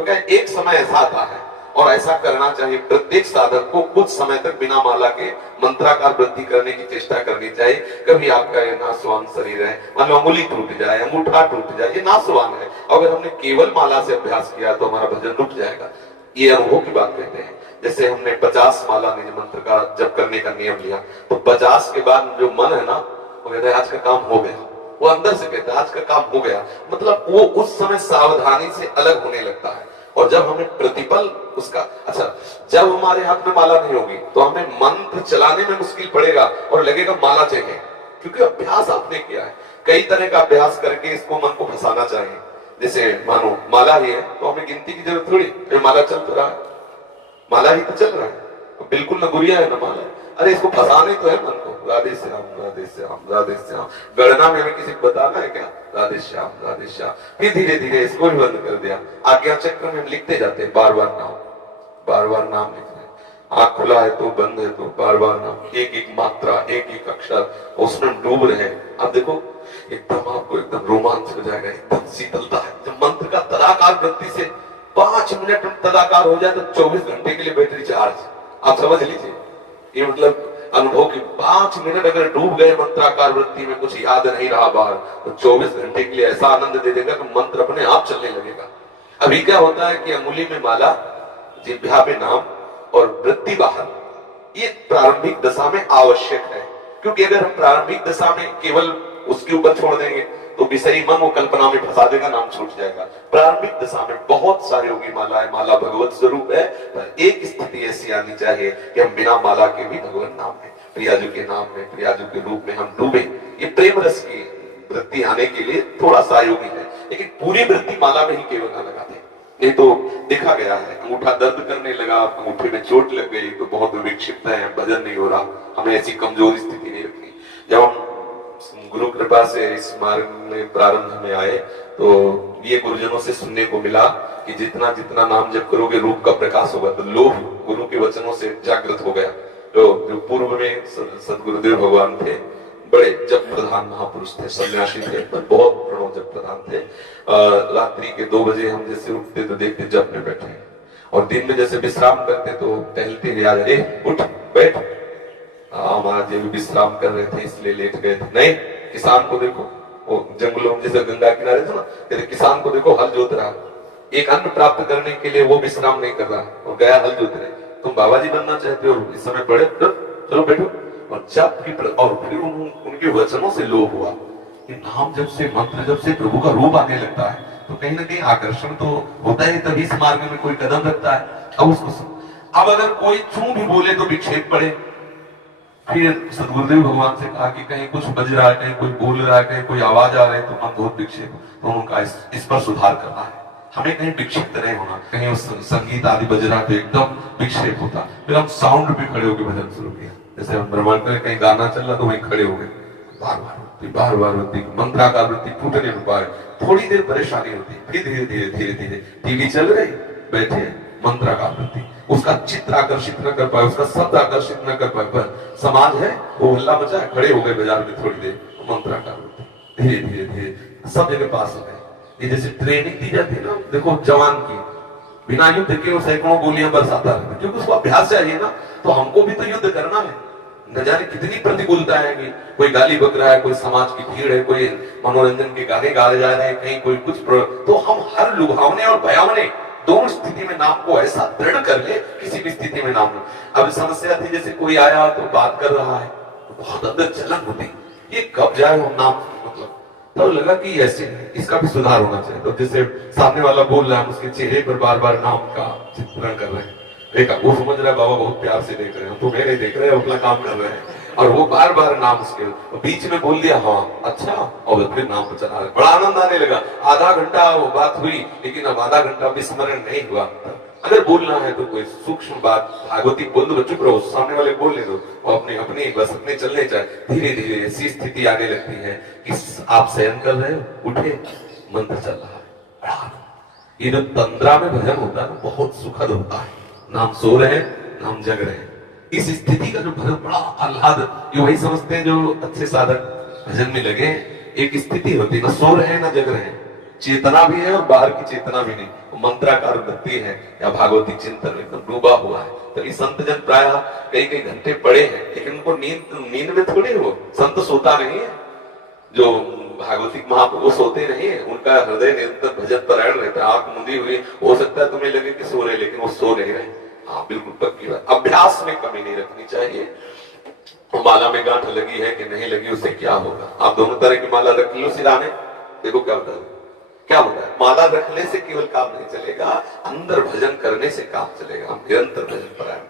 क्योंकि एक समय ऐसा आता है और ऐसा करना चाहिए, प्रत्येक साधक को कुछ समय तक बिना माला के मंत्राकार वृद्धि करने की चेष्टा करनी चाहिए। कभी आपका ये नासवान शरीर है, मान लो अंगुली टूट जाए, अंगूठा टूट जाए, ये नासवान है, अगर हमने केवल माला से अभ्यास किया तो हमारा भजन रुक जाएगा। ये अनुभव की बात कहते हैं। जैसे हमने 50 माला निज मंत्र का जब करने का नियम लिया तो 50 के बाद जो मन है ना, वो कहता है आज का काम हो गया, वो अंदर से कहता है आज का काम हो गया, मतलब वो उस समय सावधानी से अलग होने लगता है। और जब हमें प्रतिपल उसका, अच्छा, जब हमारे हाथ में माला नहीं होगी तो हमें मंत्र चलाने में मुश्किल पड़ेगा और लगेगा माला चाहिए, क्योंकि अभ्यास आपने किया है। कई तरह का अभ्यास करके इसको मन को फंसाना चाहिए। जैसे मानो माला ही है तो हमें गिनती की जरूरत थोड़ी, माला चल तो रहा है, माला ही तो चल रहा है, तो बिल्कुल न गुड़िया है न माला है। अरे इसको फंसाने तो है मन को, राधे श्याम राधे श्याम राधे श्याम। गणना में हमें किसी को बताना है क्या, राधे श्याम राधे श्याम। फिर धीरे धीरे इसको भी बंद कर दिया। आज्ञा चक्र में हम लिखते जाते हैं बार बार नाम, बार बार नाम लिख रहे हैं। आंख खुला है तो बंद है तो बार बार नाम, एक एक मात्रा, एक एक अक्षर, उसमें डूब रहे हैं। अब देखो एकदम आपको एकदम रोमांच हो जाएगा, एकदम शीतलता है। जब मंत्र का तदाकार वृत्ति से 5 मिनट में तदाकार हो जाए तो 24 घंटे के लिए बैटरी चार्ज, आप समझ लीजिए। ये मतलब अनुभव की 5 मिनट अगर डूब गए मंत्राकार वृत्ति में, कुछ याद नहीं रहा बाहर, तो 24 घंटे के लिए ऐसा आनंद दे देगा कि मंत्र अपने आप चलने लगेगा। अभी क्या होता है कि अंगुली में माला, जिह्वा पे नाम और वृत्ति बाहर, ये प्रारंभिक दशा में आवश्यक है। क्योंकि अगर हम प्रारंभिक दशा में केवल उसके ऊपर छोड़ देंगे तो विषयी मन वो कल्पना में फंसा देगा, नाम छूट जाएगा। प्रारंभिक दशा में बहुत सारी होगी माला है, माला भगवत स्वरूप है, पर एक स्थिति ऐसी आनी चाहिए कि हम बिना माला के भी भगवान नाम में, प्रियाजू के नाम में, प्रियाजू के रूप में हम डूबे। ये प्रेम रस की वृत्ति आने के लिए थोड़ा सहयोगी है, लेकिन पूरी वृत्ति माला में ही केवल न लगाते। नहीं तो देखा गया है अंगूठा दर्द करने लगा, अंगूठे में चोट लग गई तो बहुत विक्षिप्त है, भजन नहीं हो रहा। हमें ऐसी कमजोर स्थिति नहीं रखनी। जब हम गुरु कृपा से इस मार्ग में प्रारंभ में आए तो ये गुरुजनों से सुनने को मिला कि जितना जितना नाम जप करोगे रूप का प्रकाश होगा। तो लोभ गुरु के वचनों से जागृत हो गया। तो जो पूर्व में सदगुरुदेव भगवान थे, बड़े जप प्रधान महापुरुष थे, सन्यासी थे, पर बहुत प्रणव जप प्रधान थे। रात्रि के 2 बजे हम जैसे उठते तो देखते जप में बैठे, और दिन में जैसे विश्राम करते तो टहलते हुए आ जाए, उठ बैठ। महाराज भी विश्राम कर रहे थे इसलिए लेट गए थे। नहीं, किसान को देखो, वो जंगलों में जैसे गंगा किनारे थे ना, कहते किसान को देखो हल जोत रहा, एक अन्न प्राप्त करने के लिए वो विश्राम नहीं कर रहा, वो गया हल जोत रहे। तुम बाबा जी बनना चाहते हो इस समय पढ़े, चलो बैठो। और जब की और फिर उनके वचनों से लोभ हुआ कि नाम जब से, मंत्र जब से प्रभु का रूप आने लगता है तो कहीं ना कहीं आकर्षण तो होता है, तभी इस मार्ग में कोई कदम रखता है। अब उसको, अब अगर कोई चूं भी बोले तो विक्षेप पड़े। फिर सदगुरुदेव भगवान से कहा कि कहीं कुछ बज रहा है, कहीं कोई बोल रहा है, कहीं कोई आवाज आ रही है तो मन बहुत विक्षेप, तो उनका इस पर सुधार करना है। हमें कहीं विक्षिप्त नहीं होना, कहीं उस संगीत आदि बज रहा तो एकदम विक्षेप होता। फिर हम साउंड पे खड़े होकर भजन शुरू किया। जैसे हम ब्रह्मांड में कहीं गाना चल रहा तो वहीं खड़े हो गए, बार बार वृत्ति, मंत्राकार वृत्ति टूटने नहीं पा रही। थोड़ी देर परेशानी होती, फिर धीरे धीरे धीरे धीरे टीवी चल रही, बैठे मंत्राकार वृत्ति, उसका चित्र आकर्षित न कर पाए, उसका शब्द आकर्षित न कर पाए, पर समाज है वो हल्ला मचाए, खड़े हो गए बाजार में थोड़ी देर, मंत्राकार वृत्ति धीरे धीरे धीरे सब जगह पास हो गए। ये जैसे ट्रेनिंग दी जाती है ना, देखो जवान की, बिना युद्ध के वो सैकड़ों गोलियां बरसाता रहता है, क्योंकि उसको अभ्यास चाहिए ना। तो हमको भी तो युद्ध करना है, न जाने कितनी प्रतिकूलता है कि कोई गाली बक रहा है, कोई समाज की भीड़ है, कोई मनोरंजन के गाने गा जा रहे हैं, कहीं कोई कुछ तो हम हर लुभावने और भयावने दोनों स्थिति में नाम को ऐसा दृढ़ कर ले, किसी भी स्थिति में नाम लो। अब समस्या थी जैसे कोई आया तो बात कर रहा है तो बहुत अंदर जलन होती, ये कब जाए वो नाम, मतलब तो लगा कि ऐसे इसका भी सुधार होना चाहिए। तो जैसे सामने वाला बोल रहा है, उसके चेहरे पर बार बार नाम का चित्रण कर रहे हैं, देखा वो समझ रहा है बाबा बहुत प्यार से देख रहे हैं, तो मेरे देख रहे हैं, अपना काम कर रहे हैं, और वो बार बार नाम उसके बीच में बोल दिया हाँ अच्छा, और फिर नाम को चला रहे। बड़ा आनंद आने लगा। आधा घंटा वो बात हुई, लेकिन अब आधा घंटा विस्मरण नहीं हुआ। अगर बोलना है तो कोई सूक्ष्म बात भागवती बोल दो, चुप रहो, सामने वाले बोलने दो, और अपने अपने बस अपने चलने जाए। धीरे धीरे ऐसी स्थिति आने लगती है कि आप शयन कर रहे हो, उठे, मंत्र चल रहा है, बड़ा आनंद। ये जो तंद्रा में भजन होता है बहुत सुखद होता है। नाम सो रहे हैं, नाम जग रहे हैं, इस स्थिति का जो भजन बड़ा आह्लाद, ये वही समझते हैं जो अच्छे साधक भजन में लगे। एक स्थिति होती है, ना सो रहे हैं ना जग रहे हैं, चेतना भी है और बाहर की चेतना भी नहीं, मंत्राकार वृत्ति है या भागवती चिंतन में एकदम डूबा हुआ है। तभी संत जन प्राय कई कई घंटे पड़े हैं, लेकिन उनको नींद में थोड़ी हो, संत सोता नहीं है। जो भागवती महापुरुष सोते नहीं है, उनका हृदय निरंतर भजन परायण रहता है। आंख मुंदी हुई, हो सकता है तुम्हें लगे कि सो रहे, लेकिन वो सो नहीं रहे। हाँ बिल्कुल पक्की बात, अभ्यास में कमी नहीं रखनी चाहिए। माला में गांठ लगी है कि नहीं लगी, उससे क्या होगा। आप दोनों तरह की माला रख लो सिराने, देखो क्या होता है। क्या होता है, माला रखने से केवल काम नहीं चलेगा, अंदर भजन करने से काम चलेगा। हम निरंतर भजन परायण